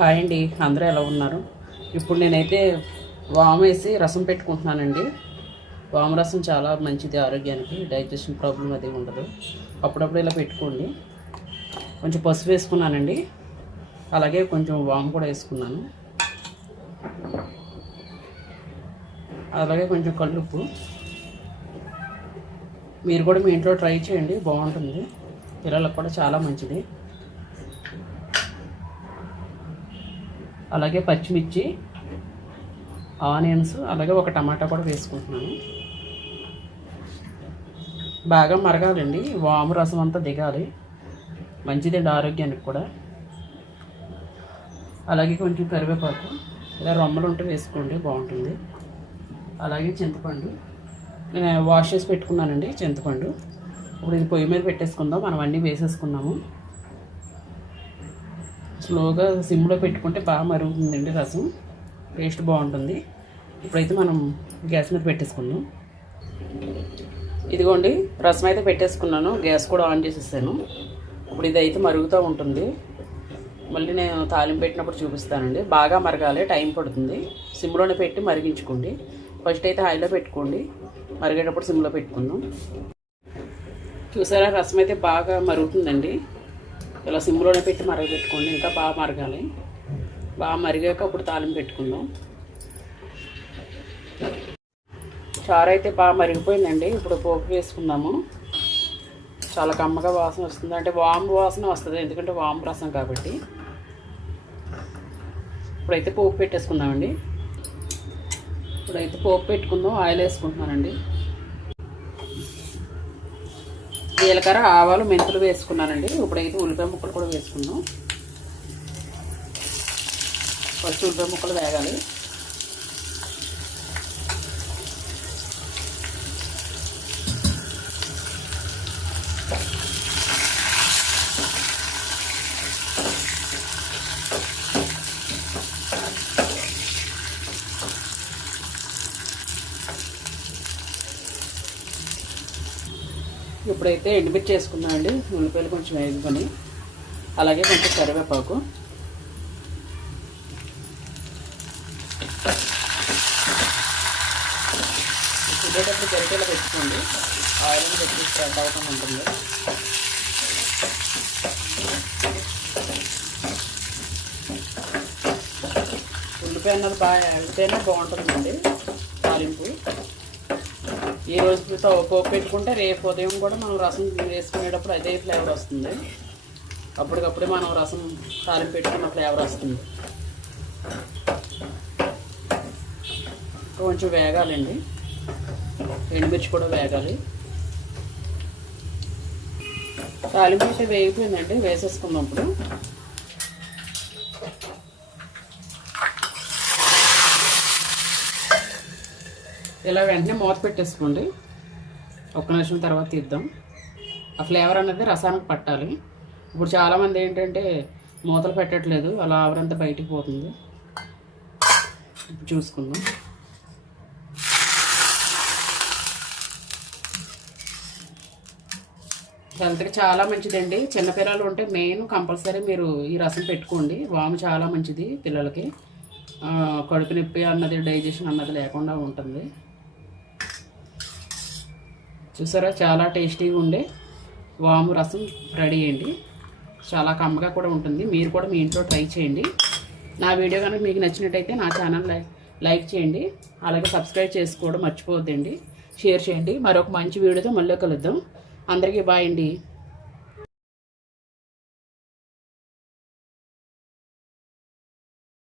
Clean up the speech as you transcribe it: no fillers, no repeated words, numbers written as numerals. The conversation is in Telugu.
హాయ్ అండి, అందరూ ఎలా ఉన్నారు? ఇప్పుడు నేనైతే వాము వేసి రసం పెట్టుకుంటున్నానండి. వాము రసం చాలా మంచిది ఆరోగ్యానికి, డైజెషన్ ప్రాబ్లం అది ఉండదు. అప్పుడప్పుడు ఇలా పెట్టుకోండి. కొంచెం పసుపు వేసుకున్నానండి, అలాగే కొంచెం వాము కూడా వేసుకున్నాను, అలాగే కొంచెం కల్లుప్పు. మీరు కూడా మీ ఇంట్లో ట్రై చేయండి, బాగుంటుంది. పిల్లలకు కూడా చాలా మంచిది. అలాగే పచ్చిమిర్చి, ఆనియన్స్, అలాగే ఒక టమాటా కూడా వేసుకుంటున్నాను. బాగా మరగాలండి, వాము రసం అంతా దిగాలి, మంచిదండి ఆరోగ్యానికి కూడా. అలాగే కొంచెం కరివేపాకు, ఇలా రొమ్మలు ఉంటే వేసుకోండి, బాగుంటుంది. అలాగే చింతపండు నేను వాష్ చేసి పెట్టుకున్నానండి చింతపండు. ఇప్పుడు ఇది పొయ్యి మీద పెట్టేసుకుందాం. మనం అన్నీ వేసేసుకున్నాము. స్లోగా సిమ్లో పెట్టుకుంటే బాగా మరుగుతుందండి రసం, టేస్ట్ బాగుంటుంది. ఇప్పుడైతే మనం గ్యాస్ మీద పెట్టేసుకుందాం. ఇదిగోండి, రసం అయితే పెట్టేసుకున్నాను, గ్యాస్ కూడా ఆన్ చేసేసాను. ఇప్పుడు ఇదైతే మరుగుతూ ఉంటుంది. మళ్ళీ నేను తాలింపు పెట్టినప్పుడు చూపిస్తానండి. బాగా మరగాలి, టైం పడుతుంది. సిమ్లోనే పెట్టి మరిగించుకోండి. ఫస్ట్ అయితే హైలో పెట్టుకోండి, మరిగేటప్పుడు సిమ్లో పెట్టుకుందాం. చూసారా, రసం అయితే బాగా మరుగుతుందండి. ఇలా సిమ్లోనే పెట్టి మరగబెట్టుకోండి, ఇంకా బాగా మరగాలి. బాగా మరిగాక అప్పుడు తాలింపు పెట్టుకుందాం. చారు అయితే బాగా మరిగిపోయిందండి. ఇప్పుడు పోపు వేసుకుందాము. చాలా కమ్మగా వాసన వస్తుంది, అంటే వాము వాసన వస్తుంది, ఎందుకంటే వాము రసం కాబట్టి. ఇప్పుడైతే పోపు పెట్టేసుకుందామండి. ఇప్పుడైతే పోపు పెట్టుకుందాం. ఆయిల్ వేసుకుంటున్నానండి. జీలకర్ర, ఆవాలు, మెంతులు వేసుకున్నానండి. ఇప్పుడైతే ఉల్లిపాయ ముక్కలు కూడా వేసుకుందాం. ఫస్ట్ ఉల్లిపాయ ముక్కలు వేగాలి. ఇప్పుడైతే ఎండుమిర్చి వేసుకున్నామండి. ఉల్లిపాయలు కొంచెం వేసుకొని, అలాగే కొంచెం కరివేపాకు, చూడేటప్పుడు గరిటెలా పెట్టుకోండి, ఆయిల్ పెట్టి స్ప్రెడ్ అవటం ఉంటుంది. ఉల్లిపాయ అన్నది బాగా వేగితేనే బాగుంటుందండి తాలింపు. ఈ రోజు పోపు పెట్టుకుంటే రేపు ఉదయం కూడా మనం రసం వేసుకునేటప్పుడు అదే ఫ్లేవర్ వస్తుంది. అప్పటికప్పుడే మనం రసం తాలింపు పెట్టుకున్న ఫ్లేవర్ వస్తుంది. కొంచెం వేగాలండి, ఎండుమిర్చి కూడా వేగాలి. తాలింపు అయితే వేగిపోయిందండి, వేసేసుకుందాం. ఇప్పుడు ఇలా వెంటనే మూత పెట్టేసుకోండి. ఒక్క నిమిషం తర్వాత తీద్దాం. ఆ ఫ్లేవర్ అనేది రసానికి పట్టాలి. ఇప్పుడు చాలామంది ఏంటంటే మూతలు పెట్టట్లేదు, అలా ఆవరంతా బయటికి పోతుంది. ఇప్పుడు చూసుకుందాం. హెల్త్కి చాలా మంచిదండి. చిన్నపిల్లలు ఉంటే మెయిన్ కంపల్సరీ మీరు ఈ రసం పెట్టుకోండి. వాము చాలా మంచిది పిల్లలకి. కడుపు నొప్పి అన్నది, డైజెషన్ అన్నది లేకుండా ఉంటుంది. చూసారా, చాలా టేస్టీగా ఉండే వాము రసం రెడీ అయ్యండి. చాలా కమ్మగా కూడా ఉంటుంది. మీరు కూడా మీ ఇంట్లో ట్రై చేయండి. నా వీడియో కనుక మీకు నచ్చినట్టయితే నా ఛానల్ లైక్ చేయండి, అలాగే సబ్స్క్రైబ్ చేసుకోవడం మర్చిపోవద్దండి. షేర్ చేయండి. మరొక మంచి వీడియోతో మళ్ళీ కలుద్దాం. అందరికీ బాయ్ అండి.